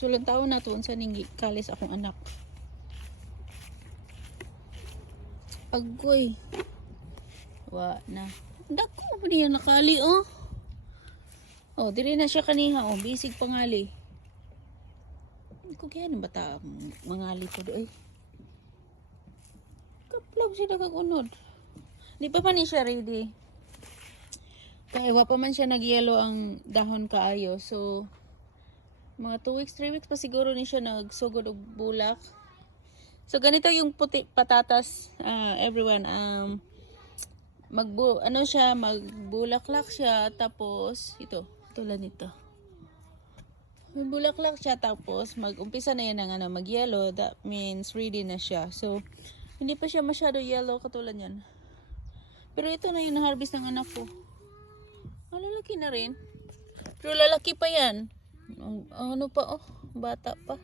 Sulang taon na tuon sa ning kalis akong anak. Agoy. Wa na. Dako pa niya nakali oh. Oh, diri na siya kaniha oh, bisig pangali. Ko kaya ni bata mangali to do ay. Kaplaw siya nakagunod. Di pa ni siya ready. Kaya wa pa man siya nagyelo ang dahon kaayo. So mga 2 weeks, 3 weeks pa siguro ni siya nagsugod og bulak. So ganito yung puti patatas everyone magbulaklak siya tapos ito tulad nito. Magbulaklak siya tapos mag-umpisa na yan ng mag-yellow, that means ready na siya. So hindi pa siya masyado yellow katulad yan. Pero ito na yung na-harvest ng anak ko. Lalaki na rin. Pero lalaki pa yan. Ano pa oh, bata pa.